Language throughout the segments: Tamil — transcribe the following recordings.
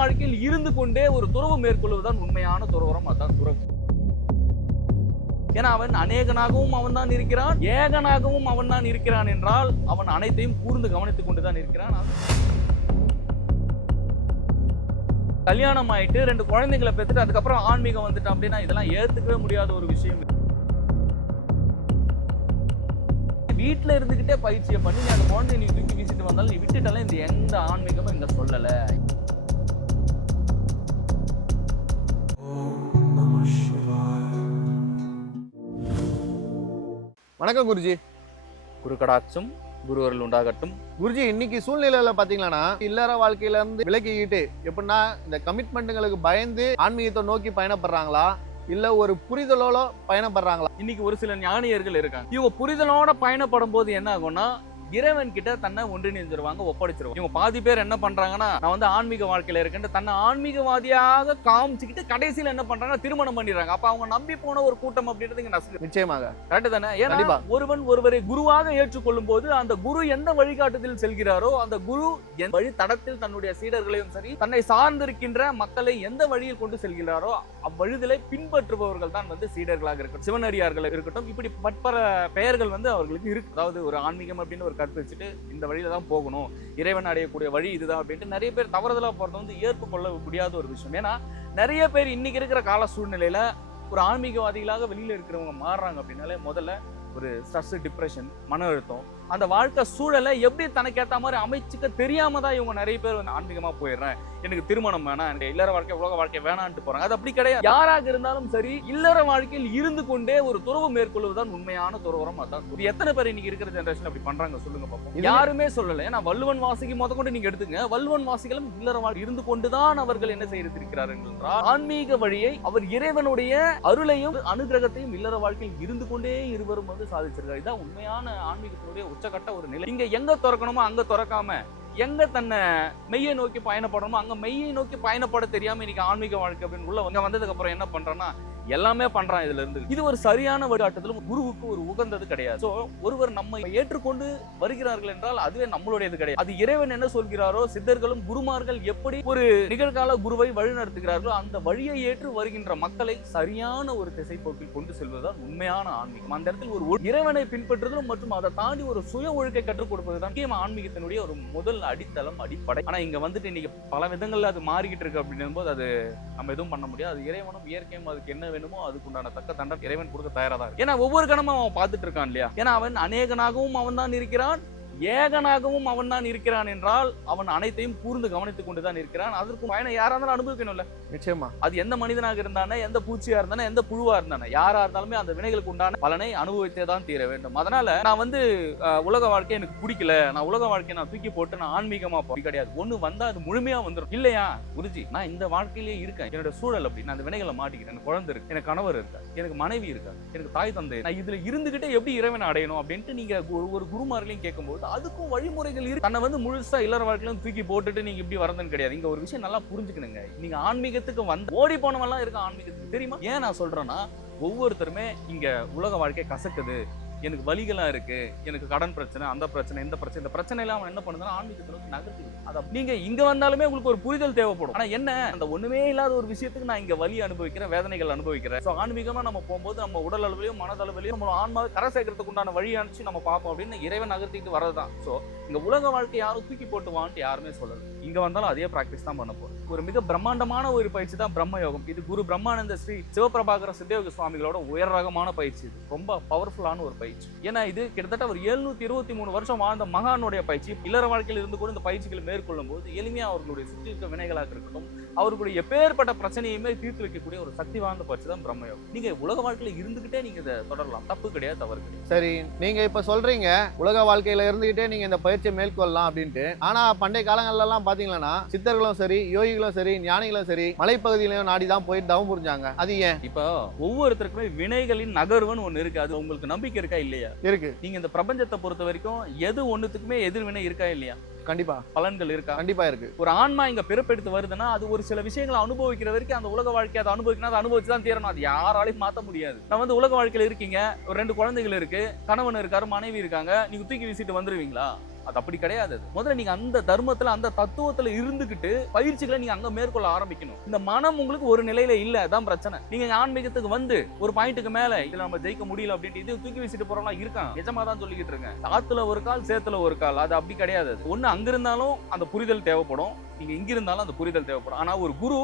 வாழ்க்கையில் இருந்து கொண்டே ஒரு துறவு மேற்கொள்வதுதான் உண்மையான துறவரம். அதான் துறவு. ஏன்னா அவன் அநேகனாகவும் அவன் தான் இருக்கிறான், ஏகனாகவும் அவன் தான் இருக்கிறான் என்றால் அவன் அனைத்தையும் கூர்ந்து கவனித்துக் கொண்டுதான் இருக்கிறான். கல்யாணம் ஆயிட்டு 2 குழந்தைகளை பெற்றுட்டு அதுக்கப்புறம் ஆன்மீகம் வந்துட்டான் அப்படின்னா இதெல்லாம் ஏத்துக்கவே முடியாத ஒரு விஷயம். வீட்டுல இருந்துகிட்டே பயிற்சியை பண்ணி நீ அந்த குழந்தைய நீ தூக்கி வீசிட்டு வந்தாலும் நீ விட்டுட்டாலும் இந்த எந்த ஆன்மீகமும் இங்க சொல்லல. வணக்கம் குருஜி. குரு கடாட்சம், குருவர்கள் உண்டாகட்டும். குருஜி, இன்னைக்கு சூழ்நிலையில பாத்தீங்கன்னா இல்லற வாழ்க்கையில இருந்து விலகிக்கிட்டு எப்படின்னா இந்த கமிட்மெண்ட்டுங்களுக்கு பயந்து ஆன்மீகத்தை நோக்கி பயணப்படுறாங்களா இல்ல ஒரு புரிதலோட பயணப்படுறாங்களா? இன்னைக்கு ஒரு சில ஞானியர்கள் இருக்காங்க. இவங்க புரிதலோட பயணப்படும் போது என்ன ஆகும்னா இறைவன் கிட்ட தன்னை ஒன்றிணைஞ்சிருவாங்க, ஒப்படைச்சிருவாங்க. இவங்க பாதி பேர் என்ன பண்றாங்கன்னா நான் வந்து ஆன்மீக வாழ்க்கையில இருக்கேன் தன்னை ஆன்மீகவாதியாக காமிச்சுக்கிட்டு கடைசியில என்ன பண்றாங்க திருமணம் பண்ணிடுறாங்க. அப்ப அவங்க நம்பி போன ஒரு கூட்டம் அப்படின்றது இங்க நசுக்கு. நிச்சயமாக கரெக்ட் தானே? ஏன்னா ஒருவன் ஒருவரை குருவாக ஏற்றுக்கொள்ளும் போது அந்த குரு எந்த வழிகாட்டுதல் செல்கிறாரோ அந்த குரு வழி தடத்தில் தன்னுடைய சீடர்களையும் சரி தன்னை சார்ந்திருக்கின்ற மக்களை எந்த வழியில் கொண்டு செல்கிறாரோ அவ்வழிதலை பின்பற்றுபவர்கள் தான் வந்து சீடர்களாக இருக்கட்டும், சிவனடியார்கள் இருக்கட்டும், இப்படி பற்பல பெயர்கள் வந்து அவர்களுக்கு இருக்கு. அதாவது ஒரு ஆன்மீகம் அப்படின்னு ஒரு கருத்து வச்சுட்டு இந்த வழியில தான் போகணும், இறைவன் அடையக்கூடிய வழி இதுதான் அப்படின்ட்டு நிறைய பேர் தவறுதலா போறது வந்து ஏற்றுக்கொள்ள முடியாத ஒரு விஷயம். ஏன்னா நிறைய பேர் இன்னைக்கு இருக்கிற கால சூழ்நிலையில ஒரு ஆன்மீகவாதிகளாக வெளியில இருக்கிறவங்க மாறுறாங்க அப்படின்னாலே முதல்ல ஒரு ஸ்ட்ரெஸ், டிப்ரெஷன், மன அழுத்தம், அந்த வாழ்க்கை சூழலை எப்படி தனக்கு ஏற்ற மாதிரி அமைச்சுக்க தெரியாம தான் இவங்க நிறைய பேர் வந்து ஆன்மீகமா போயிடுறேன், எனக்கு திருமணம் வேணாம், எனக்கு இல்லற வாழ்க்கை உலக வாழ்க்கை வேணான்ட்டு போறாங்க. அது அப்படி கிடையாது. யாராக இருந்தாலும் சரி இல்லற வாழ்க்கையில் இருந்து கொண்டே ஒரு துறவு மேற்கொள்வதுதான் உண்மையான துறவரம். அதான் எத்தனை பேர் இன்னைக்கு இருக்கிற ஜெனரேஷன் அப்படி பண்றாங்க சொல்லுங்க பாப்போம். யாருமே சொல்லல. ஏன்னா வள்ளுவன் வாசிக்கு முத கொண்டு நீங்க எடுத்துங்க, வள்ளுவன் வாசிகளும் இல்லற வாழ்க்கை இருந்து கொண்டுதான் அவர்கள் என்ன செய்திருக்கிறார்கள் என்றால் ஆன்மீக வழியை அவர் இறைவனுடைய அருளையும் அனுகிரகத்தையும் இல்லற வாழ்க்கையில் இருந்து கொண்டே இருவரும் வந்து சாதிச்சிருக்காரு. இதுதான் உண்மையான ஆன்மீகத்தினுடைய உச்சகட்ட ஒரு நிலை. இங்க எங்க திறக்கணுமோ அங்க திறக்காம எங்க தன்னை மெய்யை நோக்கி பயணப்படணுமோ அங்க மெய்யை நோக்கி பயணப்பட தெரியாம இன்னைக்கு ஆன்மீக வாழ்க்கை அப்படின்னு உள்ள வந்ததுக்கு அப்புறம் என்ன பண்றேன்னா எல்லாமே பண்றான் இதுல இருந்து. இது ஒரு சரியான வழிகாட்டுதலும் குருவுக்கு ஒரு உகந்தது கிடையாது. சோ ஒருவர் நம்ம ஏற்றுக்கொண்டு வருகிறார்கள் என்றால் அதுவே நம்மளுடையது கிடையாது. அது இறைவன் என்ன சொல்கிறாரோ, சித்தர்களும் குருமார்கள் எப்படி ஒரு நிகழ்கால குருவை வழி நடத்துகிறார்களோ அந்த வழியை ஏற்று வருகின்ற மக்களை சரியான ஒரு திசை போக்கில் கொண்டு செல்வதுதான் உண்மையான ஆன்மீகம். அந்த இடத்தில் ஒரு இறைவனை பின்பற்றுதலும் மற்றும் அதை தாண்டி ஒரு சுய ஒழுக்கை கற்றுக் கொடுப்பதுதான் முக்கிய ஆன்மீகத்தினுடைய ஒரு முதல் அடித்தளம், அடிப்படை. ஆனா இங்க வந்துட்டு இன்னைக்கு பல விதங்கள்ல அது மாறிக்கிட்டு இருக்கு அப்படின்னும் போது அது நம்ம எதுவும் பண்ண முடியாது. அது இறைவனும் இயற்கையும் அதுக்கு என்ன வேணுமோ அதுக்குண்டான தக்க தண்டனை இறைவன் கொடுக்க தயாரா தான். ஏன்னா ஒவ்வொரு கணமும் அவன் பார்த்துட்டு இருக்கான் இல்லையா? ஏன்னா அவன் அநேகனாகவும் அவன் தான் இருக்கிறான், ஏகனாகவும் அவன் தான் இருக்கிறான் என்றால் அவன் அனைத்தையும் கூர்ந்து கவனித்துக் கொண்டுதான் இருக்கிறான். அதற்கு பயணம் யாரா இருந்தாலும் அனுபவிக்கணும்ல. நிச்சயமா. அது எந்த மனிதனாக இருந்தானே, எந்த பூச்சியா இருந்தானே, எந்த புழுவா இருந்தானே, யாரா இருந்தாலுமே அந்த வினைகளுக்கு உண்டான பலனை அனுபவித்தே தான் தீர வேண்டும். அதனால நான் வந்து உலக வாழ்க்கை எனக்கு பிடிக்கல, நான் உலக வாழ்க்கையை நான் தூக்கி போட்டு நான் ஆன்மீகமா போய் கிடையாது. ஒண்ணு வந்தா அது முழுமையா வந்துடும். இல்லையா குருஜி, நான் இந்த வாழ்க்கையிலேயே இருக்கேன், என்னோட சூழல் அப்படி, நான் அந்த வினைகளை மாட்டிக்கிறேன், எனக்கு குழந்தை இருக்கு, எனக்கு கணவர் இருக்கா, எனக்கு மனைவி இருக்கா, எனக்கு தாய் தந்தை, நான் இதுல இருந்துகிட்டே எப்படி இறைவனை அடையணும் அப்படின்ட்டு நீங்க ஒரு குருமார்களையும் கேட்கும்போது அதுக்கும் வழிமுறைகள் இருக்கு. தன்னை வந்து முழுசா இல்லற வாழ்க்கையில தூக்கி போட்டுட்டு நீங்க இப்படி வரதுன்னு கிடையாது. இங்க ஒரு விஷயம் நல்லா புரிஞ்சுக்கணுங்க. நீங்க ஆன்மீகத்துக்கு வந்து ஓடி போனவெல்லாம் இருக்கு ஆன்மீகத்துக்கு, தெரியுமா? ஏன் நான் சொல்றேன்னா ஒவ்வொருத்தருமே இங்க உலக வாழ்க்கை கசக்குது, எனக்கு வலிகளா இருக்கு, எனக்கு கடன் பிரச்சனை, அந்த பிரச்சனை, இந்த பிரச்சனை, இந்த பிரச்சனை எல்லாம் என்ன பண்ணுதுன்னா ஆன்மீகத்தை நோக்கி நகர்த்துது. அத நீங்க இங்க வந்தாலுமே உங்களுக்கு ஒரு புரிதல் தேவைப்படும். ஆனா என்ன, அந்த ஒண்ணுமே இல்லாத ஒரு விஷயத்துக்கு நான் இங்க வலி அனுபவிக்கிறேன், வேதனைகள் அனுபவிக்கிறேன். சோ ஆன்மீகமா நம்ம போகும்போது நம்ம உடல் அளவிலையும் மனதளவிலையும் நம்ம ஆன்மாவை கரை சேர்க்கறதுக்கு உண்டான வழி அனுப்பிச்சு நம்ம பார்ப்போம் அப்படின்னு இறைவன் நகர்த்திட்டு வரதுதான். சோ இங்க உலக வாழ்க்கை யாரும் தூக்கி போட்டு வான்ட்டு யாருமே சொல்லல. இங்க வந்தாலும் அதே பிராக்டிஸ் தான் பண்ண போறோம். ஒரு மிக பிரம்மாண்டமான ஒரு பயிற்சி தான் பிரம்ம யோகம். இது குரு பிரம்மானந்த ஸ்ரீ சிவபிரபாகர சித்தயோக சுவாமிகளோட உயர் ரகமான பயிற்சி. இது ரொம்ப பவர்ஃபுல்லான ஒரு பயிற்சி. ஏன்னா இது கிட்டத்தட்ட ஒரு 723 வருஷம் வாழ்ந்த மகானுடைய பயிற்சி. இல்லற வாழ்க்கையில் இருந்து கூட இந்த பயிற்சிகளை மேற்கொள்ளும் போது எளிமையா அவர்களுடைய சுற்றி இருக்க வினைகளாக இருக்கட்டும், அவர்களுடைய எப்பேற்பட்ட பிரச்சனையுமே தீர்த்து வைக்கக்கூடிய ஒரு சக்தி வாய்ந்த பயிற்சி தான் பிரம்ம யோகம். நீங்க உலக வாழ்க்கையில இருந்துகிட்டே நீங்க இதை தொடரலாம், தப்பு கிடையாது, தவறு கிடையாது. சரி, நீங்க இப்ப சொல்றீங்க உலக வாழ்க்கையில இருந்துகிட்டே நீங்க இந்த பயிற்சியை மேற்கொள்ளலாம் அப்படின்ட்டு. ஆனா பண்டைய காலங்கள்ல எல்லாம் பாத்தீங்கன்னா சித்தர்களும் சரி, யோகிகளும் சரி, ஞானிகளும் சரி மலைப்பகுதியிலையும் நாடிதான் போயிட்டு தவம் புரிஞ்சாங்க. அது ஏன்? இப்போ ஒவ்வொருத்தருக்குமே வினைகளின் நகர்வுன்னு ஒண்ணு இருக்கு. அது உங்களுக்கு நம்பிக்கை இருக்கா இல்லையா? இருக்கு. நீங்க இந்த பிரபஞ்சத்தை பொறுத்த வரைக்கும் எது ஒண்ணுத்துக்குமே எதிர்வினை இருக்கா இல்லையா? கண்டிப்பா. பலன்கள் இருக்கா? கண்டிப்பா இருக்கு. ஒரு ஆன்மா இங்க பிறப்பெடுத்து வருதுன்னா அது ஒரு சில விஷயங்களை அனுபவிக்கிற வரைக்கும் அந்த உலக வாழ்க்கையை அதை அனுபவிக்கணும், அதை அனுபவிச்சுதான் தீரணும். அது யாராலையும் மாத்த முடியாது. நான் வந்து உலக வாழ்க்கையில இருக்கீங்க, ஒரு 2 குழந்தைகள் இருக்கு, கணவன் இருக்காரு, மனைவி இருக்காங்க, நீங்க தூக்கி வீசிட்டு வந்துருவீங்களா? அது அப்படி கிடையாது. முதல்ல நீங்க அந்த தர்மத்துல அந்த தத்துவத்துல இருந்துகிட்டு பயிற்சிகளை நீங்க அங்க மேற்கொள்ள ஆரம்பிக்கணும். இந்த மனம் உங்களுக்கு ஒரு நிலையில இல்ல, அதான் பிரச்சனை. நீங்க ஆன்மீகத்துக்கு வந்து ஒரு பாயிண்ட்டுக்கு மேல இதுல நம்ம ஜெயிக்க முடியல அப்படின்ட்டு இது தூக்கி வீசிட்டு போறவங்க இருக்காங்க. நிஜமா தான் சொல்லிக்கிட்டு இருக்கேன். ஆத்துல ஒரு கால் சேத்துல ஒரு கால், அது அப்படி கிடையாது. ஒண்ணு அங்க இருந்தாலும் அந்த புரிதல் தேவைப்படும், நீங்க இங்க இருந்தாலும் அந்த புரிதல் தேவைப்படும். ஆனா ஒரு குரு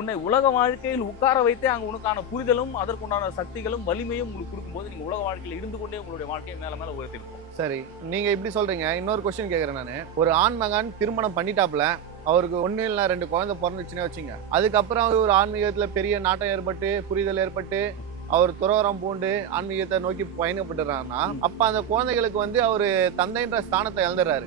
உன்னை உலக வாழ்க்கையில் உட்கார வைத்தே அங்க உனக்கான புரிதலும் அதற்குண்டான சக்திகளும் வலிமையும் உங்களுக்கு கொடுக்கும்போது நீங்க உலக வாழ்க்கையில் இருந்து கொண்டே உங்களுடைய வாழ்க்கையை மேல மேல உயர்த்திருக்கும். சரி, நீங்க இப்படி சொல்றீங்க. இன்னொரு கொஸ்டின் கேக்குறேன் நானு. ஒரு ஆண் மகன் திருமணம் பண்ணிட்டாப்ல, அவருக்கு 1 இல்ல 2 குழந்தை பிறந்துச்சுன்னு வச்சுங்க. அதுக்கப்புறம் அவர் ஒரு ஆன்மீகத்துல பெரிய நாட்டம் ஏற்பட்டு புரிதல் ஏற்பட்டு அவர் துறவரம் பூண்டு ஆன்மீகத்தை நோக்கி பயணப்பட்டுறாருன்னா, அப்ப அந்த குழந்தைகளுக்கு வந்து அவரு தந்தைன்ற ஸ்தானத்தை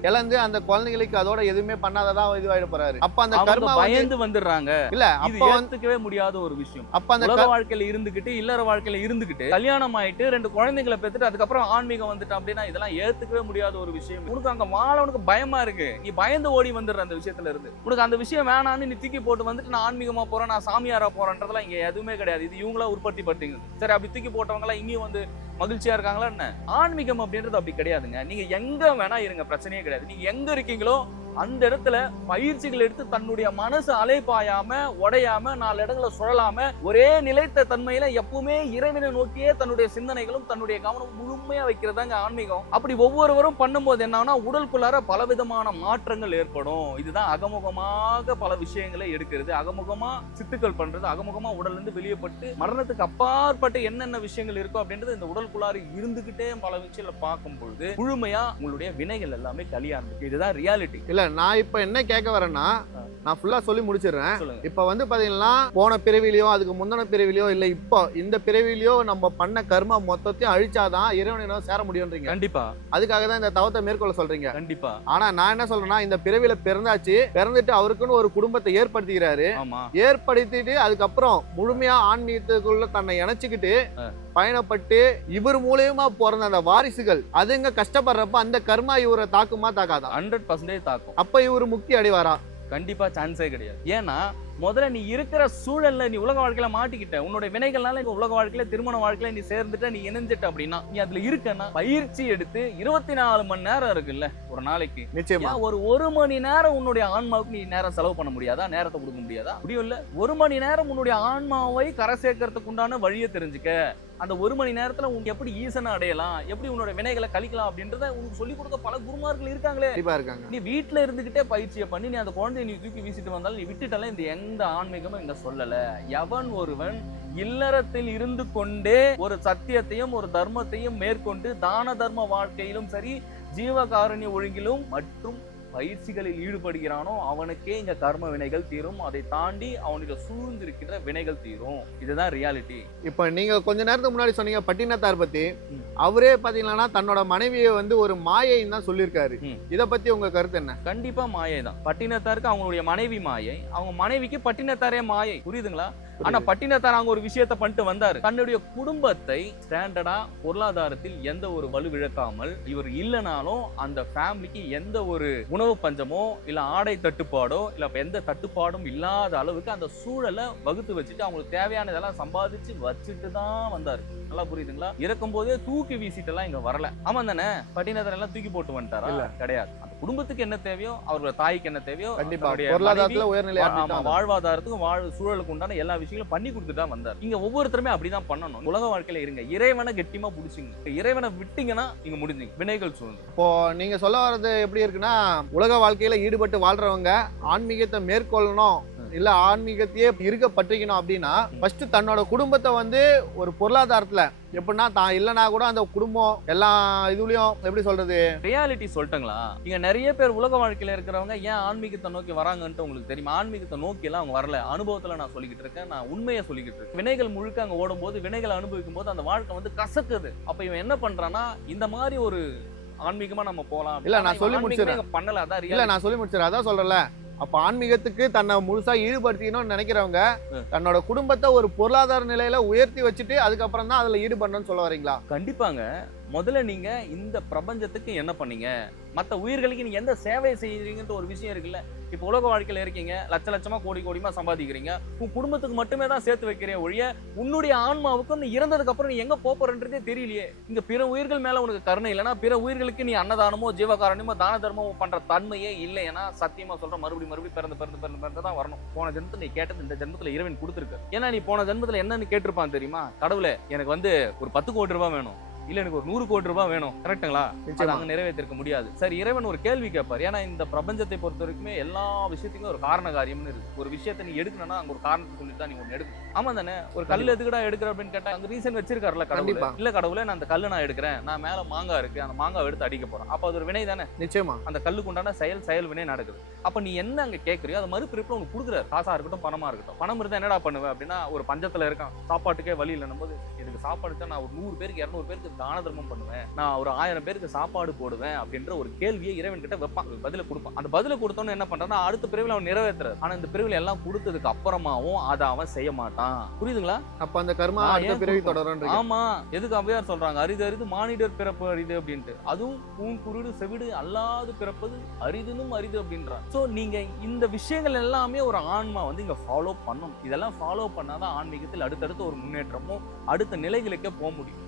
இழந்து அந்த குழந்தைகளுக்கு அதோட எதுவுமே பண்ணாததான் இதுவாயிட போறாரு. அப்ப அந்த கர்மா பயந்து வந்துடுறாங்க. இல்ல, அப்ப ஏத்துக்கவே முடியாத ஒரு விஷயம். அப்ப அந்த உலக வாழ்க்கையில இருந்துகிட்டு இல்லற வாழ்க்கையில இருந்துகிட்டு கல்யாணம் ஆயிட்டு 2 குழந்தைகளை பெற்றுட்டு அதுக்கப்புறம் ஆன்மீகம் வந்துட்டு அப்படின்னா இதெல்லாம் ஏத்துக்கவே முடியாத ஒரு விஷயம். உனக்கு அங்க உனக்கு பயமா இருக்கு, நீ பயந்து ஓடி வந்துடுற அந்த விஷயத்துல இருந்து. உனக்கு அந்த விஷயம் வேணான்னு நீ தூக்கி போட்டு வந்துட்டு நான் ஆன்மீகமா போறேன், நான் சாமியாரா போறேன்றதெல்லாம் இங்க எதுவுமே கிடையாது. இது இவங்களா உற்பத்தி படுத்தீங்க. சரி, அப்படி தூக்கி போட்டவங்க எல்லாம் இங்கேயும் வந்து மகிழ்ச்சியா இருக்காங்களா என்ன? ஆன்மீகம் அப்படின்றது அப்படி கிடையாதுங்க. நீங்க எங்க வேணா இருங்க, பிரச்சனையே கிடையாது. நீங்க எங்க இருக்கீங்களோ அந்த இடத்துல பயிற்சிகள் எடுத்து தன்னுடைய மனசு அலைப்பாயாம உடையாம 4 இடங்களை சுழலாம ஒரே நிலைத்த தன்மையில எப்பவுமே இறைவனை நோக்கியே தன்னுடைய சிந்தனைகளும் தன்னுடைய கவனம் முழுமையா வைக்கிறதாங்க ஆன்மீகம். அப்படி ஒவ்வொருவரும் பண்ணும்போது என்னன்னா உடலுக்குள்ளார பலவிதமான மாற்றங்கள் ஏற்படும். இதுதான் அகமுகமாக பல விஷயங்களை எடுக்கிறது, அகமுகமா சித்துக்கள் பண்றது, அகமுகமா உடல்ல இருந்து வெளியப்பட்டு மரணத்துக்கு அப்பாற்பட்ட என்னென்ன விஷயங்கள் இருக்கோ அப்படின்றது இந்த உடலுக்குள்ளார இருந்துகிட்டே பல விஷயங்களை பார்க்கும் பொழுது முழுமையா உங்களுடைய வினைகள் எல்லாமே கழிய ஆரம்பிக்கும். இதுதான் ரியாலிட்டி. இல்ல, நான் இப்ப என்ன கேட்க வரேன்னா, நான் ஃபுல்லா சொல்லி முடிச்சிடுறேன். சொல்லுங்க. இப்ப வந்து பாத்தீங்கன்னா போன பிறவிலையோ அதுக்கு முந்தின பிறவிலையோ இல்ல இப்போ இந்த பிறவிலையோ நம்ம பண்ண கர்மா மொத்தத்தையும் அழிச்சாதான் இறைவனை சேர முடியும்ன்றீங்க. கண்டிப்பா. அதுக்காக தான் இந்த தவத்தை மேற்கொள்ள சொல்றீங்க. கண்டிப்பா. ஆனா நான் என்ன சொல்றேன்னா, இந்த பிறவில பிறந்துட்டு அவருக்குன்னு ஒரு குடும்பத்தை ஏற்படுத்திக்கிறாரு. ஏற்படுத்திட்டு அதுக்கப்புறம் முழுமையா ஆன்மீகத்துக்குள்ள தன்னை இணைச்சுக்கிட்டு பயணப்பட்டு இவர் மூலியமா பிறந்த அந்த வாரிசுகள் அதுங்க கஷ்டப்படுறப்ப அந்த கர்மா இவரை தாக்குமா தாக்காதா? 100% தாக்கும். அப்ப இவரு முக்தி அடைவாரா? கண்டிப்பா சான்ஸே கிடையாது. ஏன்னா முதல்ல நீ இருக்கிற சூழல்ல நீ உலக வாழ்க்கையில மாட்டிக்கிட்ட, உன்னோட வினைகள்னால நீ உலக வாழ்க்கையில திருமண வாழ்க்கையில நீ சேர்ந்துட்ட, நீ இணைஞ்சிட்ட அப்படின்னா நீ அதுல இருக்கன்னா பயிற்சி எடுத்து 24 மணி நேரம் இருக்குல்ல ஒரு நாளைக்கு, நிச்சயமா ஒரு மணி நேரம் உன்னுடைய ஆன்மாவுக்கு நீ நேரம் செலவு பண்ண முடியாதா? நேரத்தை கொடுக்க முடியாதா? முடியும் இல்ல. 1 மணி நேரம் உன்னுடைய ஆன்மாவை கரை சேர்க்கறதுக்கு உண்டான வழியை தெரிஞ்சுக்க. அந்த 1 மணி நேரத்துல உனக்கு எப்படி ஈசனை அடையலாம், எப்படி உன்னோட வினைகளை கழிக்கலாம் அப்படின்றத உனக்கு சொல்லிக் கொடுக்க பல குருமார்கள் இருக்காங்களே. நீ வீட்டுல இருந்துகிட்டே பயிற்சியை பண்ணி நீ அந்த குழந்தைய நீ தூக்கி வீசிட்டு வந்தாலும் நீ விட்டுட்டல. இந்த ஆன்மீகமும் இங்க சொல்லல. எவன் ஒருவன் இல்லறத்தில் இருந்து கொண்டே ஒரு சத்தியத்தையும் ஒரு தர்மத்தையும் மேற்கொண்டு தான தர்ம வாழ்க்கையிலும் சரி ஜீவகாருண்ய ஒழுங்கிலும் மற்றும் பயிற்சிகளில் ஈடுபடுகிறானோ அவனுக்கே இங்க கர்ம வினைகள் தீரும். அதை தாண்டி அவனுக்கு சூழ்ந்திருக்கின்ற வினைகள் தீரும். இதுதான் ரியாலிட்டி. இப்ப நீங்க கொஞ்ச நேரத்துக்கு முன்னாடி சொன்னீங்க பட்டினத்தார் பத்தி. அவரே பாத்தீங்கன்னா தன்னோட மனைவியை வந்து ஒரு மாயைன்னு தான் சொல்லியிருக்காரு. இத பத்தி உங்க கருத்து என்ன? கண்டிப்பா மாயை தான். பட்டினத்தாருக்கு அவங்களுடைய மனைவி மாயை, அவங்க மனைவிக்கு பட்டினத்தாரே மாயை. புரியுதுங்களா? ஆனா பட்டினத்தார் அவங்க ஒரு விஷயத்த பண்ணிட்டு வந்தாரு. தன்னுடைய குடும்பத்தை ஸ்டாண்டர்டா பொருளாதாரத்தில் எந்த ஒரு வலு இழக்காமல் இவர் இல்லைனாலும் அந்த ஃபேமிலிக்கு எந்த ஒரு உணவு பஞ்சமோ இல்ல ஆடை தட்டுப்பாடோ இல்ல எந்த தட்டுப்பாடும் இல்லாத அளவுக்கு அந்த சூழலை வகுத்து வச்சுட்டு அவங்களுக்கு தேவையானதெல்லாம் சம்பாதிச்சு வச்சுட்டு தான் வந்தாரு. நல்லா புரியுதுங்களா? இறக்கும் போதே தூக்கி வீசிட்டு எல்லாம் இங்க வரல. ஆமா தானே? பட்டினத்தார் எல்லாம் தூக்கி போட்டு வந்துட்டாரா? கிடையாது. அந்த குடும்பத்துக்கு என்ன தேவையோ, அவரோட தாய்க்கு என்ன தேவையோ, பொருளாதாரத்துல உயர்நிலை வாழ்வாதாரத்துக்கும் சூழலுக்கு உண்டான எல்லா விஷயங்களும் பண்ணி கொடுத்துட்டு தான் வந்தார். இங்க ஒவ்வொருத்தருமே அப்படிதான் பண்ணணும். உலக வாழ்க்கையில இருங்க, இறைவனை கெட்டிமா புடிச்சுங்க. இறைவனை விட்டீங்கன்னா நீங்க முடிஞ்சீங்க, வினைகள் சூழ்ந்து. இப்போ நீங்க சொல்ல வர்றது எப்படி இருக்குன்னா, உலக வாழ்க்கையில ஈடுபட்டு வாழ்றவங்க ஆன்மீகத்தை மேற்கொள்ளணும் இல்ல ஆன்மீகத்தையே இருக்க பற்றிக்கணும் அப்படின்னா ஃபர்ஸ்ட் தன்னோட குடும்பத்தை வந்து ஒரு பொருளாதாரத்துல எப்படின்னா தான் இல்லைனா கூட அந்த குடும்பம் எல்லா இதுலயும் எப்படி சொல்றது ரியாலிட்டி சொல்லிட்டுங்களா. இங்க நிறைய பேர் உலக வாழ்க்கையில இருக்கிறவங்க ஏன் ஆன்மீகத்தை நோக்கி வராங்கன்ட்டு உங்களுக்கு தெரியுமா? ஆன்மீகத்தை நோக்கி எல்லாம் அவங்க வரல. அனுபவத்துல நான் சொல்லிக்கிட்டு இருக்கேன், நான் உண்மையை சொல்லிக்கிட்டு இருக்கேன். வினைகள் முழுக்க அங்க ஓடும் போது வினைகளை அனுபவிக்கும் போது அந்த வாழ்க்கை வந்து கசக்குது. அப்ப இவன் என்ன பண்றான்னா இந்த மாதிரி ஒரு ஆன்மீகமா நம்ம போலாம். இல்ல நான் சொல்லி முடிச்சிடறேன். பண்ணல அதான் இல்ல நான் சொல்லி முடிச்சிடறேன். அதான் சொல்றேன்ல, அப்ப ஆன்மீகத்துக்கு தன்னை முழுசா ஈடுபடுத்திக்கணும்னு நினைக்கிறவங்க தன்னோட குடும்பத்தை ஒரு பொருளாதார நிலையில உயர்த்தி வச்சுட்டு அதுக்கப்புறம் தான் அதுல ஈடுபடணும்னு சொல்ல வரீங்களா? கண்டிப்பாங்க. முதல்ல நீங்க இந்த பிரபஞ்சத்துக்கு என்ன பண்ணீங்க, மற்ற உயிர்களுக்கு நீங்க எந்த சேவை செய்யறீங்கன்ற ஒரு விஷயம் இருக்குல்ல. இப்போ உலக வாழ்க்கையில இருக்கீங்க, லட்ச லட்சமா கோடி கோடிமா சம்பாதிக்கிறீங்க, உன் குடும்பத்துக்கு மட்டுமே தான் சேர்த்து வைக்கிறேன் ஒழிய உன்னுடைய ஆன்மாவுக்கு நீ இறந்ததுக்கு அப்புறம் நீ எங்க போறன்றதே தெரியலையே. இங்க பிற உயிர்கள் மேல உனக்கு கருணை இல்லைன்னா, பிற உயிர்களுக்கு நீ அன்னதானமோ ஜீவகாரணமோ தான தர்மமோ பண்ற தன்மையே இல்லைன்னா, சத்தியமா சொல்ற மறுபடியும் பிறந்து தான் வரணும். போன ஜென்மத்துல நீ கேட்டது இந்த ஜென்மத்துல இறைவன் கொடுத்துருக்கு. ஏன்னா நீ போன ஜென்மத்துல என்னன்னு கேட்டிருப்பான் தெரியுமா, கடவுளே எனக்கு ஒரு 10 கோடி ரூபாய் வேணும், இல்ல எனக்கு ஒரு 100 கோடி ரூபாய் வேணும், கரெக்டுங்களா? அங்க நிறைவேற்றிருக்க முடியாது. சரி, இறைவன் ஒரு கேள்வி கேட்பார். ஏன்னா இந்த பிரபஞ்சத்தை பொறுத்த வரைக்குமே எல்லா விஷயத்துக்குமே ஒரு காரண காரியம்னு இருக்கு. ஒரு விஷயத்தை நீ எடுக்கணும்னா அங்க ஒரு காரணத்தை சொல்லிட்டு தான் நீ ஒண்ணு எடுக்கணும். ஆமா தானே? ஒரு கல் எதுக்குடா எடுக்கிற அப்படின்னு கேட்டா அங்க ரீசன் வச்சிருக்காருல்ல கடவுள். இல்ல கடவுளே, நான் அந்த கல்லு நான் எடுக்கிறேன், நான் மேல மாங்காய் இருக்கு, அந்த மாங்காய் எடுத்து அடிக்க போறேன். அப்ப அது ஒரு வினை தானே? நிச்சயமா அந்த கல்லுக்கு உண்டான செயல் வினை நடக்குது. அப்ப நீ என்ன அங்க கேட்கறியோ அது மறுபிரிப்புல உனக்கு கொடுக்குறாரு. காசா இருக்கட்டும் பணமா இருக்கட்டும். பணம் இருந்தா என்னடா பண்ணுவேன் அப்படின்னா, ஒரு பஞ்சத்துல இருக்கான், சாப்பாட்டுக்கே வழி இல்லைன்னும் போது எனக்கு சாப்பாடு தான், நான் ஒரு 100 பேருக்கு 200 பேருக்கு தான தர்மம் பண்ணுவேன், நான் ஒரு 1000 பேருக்கு சாப்பாடு போடுவேன் அப்படின்ற ஒரு கேள்வியை இறைவன் கிட்ட வைப்பான், பதில கொடுப்பான். அந்த பதில கொடுத்தோன்னு என்ன பண்றான்னா, அடுத்த பிரிவில் அவன் நிறைவேற்றுறாரு. ஆனா இந்த பிரிவில் எல்லாம் கொடுத்ததுக்கு அப்புறமாவும் அதை அவன் செய்ய மாட்டான். புரியுதுங்களா? அப்ப அந்த கர்மா அடுத்த பிறவி தொடரும். ஆமா, எதுக்கு அவ்வையார் சொல்றாங்க, அரிது அரிது மானிடர் பிறப்பு அரிது அப்படின்ட்டு. அதுவும் பூன் குருடு செவிடு அல்லாது பிறப்பது அரிதுனும் அரிது அப்படின்றான். சோ நீங்க இந்த விஷயங்கள் எல்லாமே ஒரு ஆன்மா இங்க ஃபாலோ பண்ணணும். இதெல்லாம் ஃபாலோ பண்ணாதான் ஆன்மீகத்தில் அடுத்தடுத்து ஒரு முன்னேற்றமும் அடுத்த நிலைகளுக்கே போக முடியும்.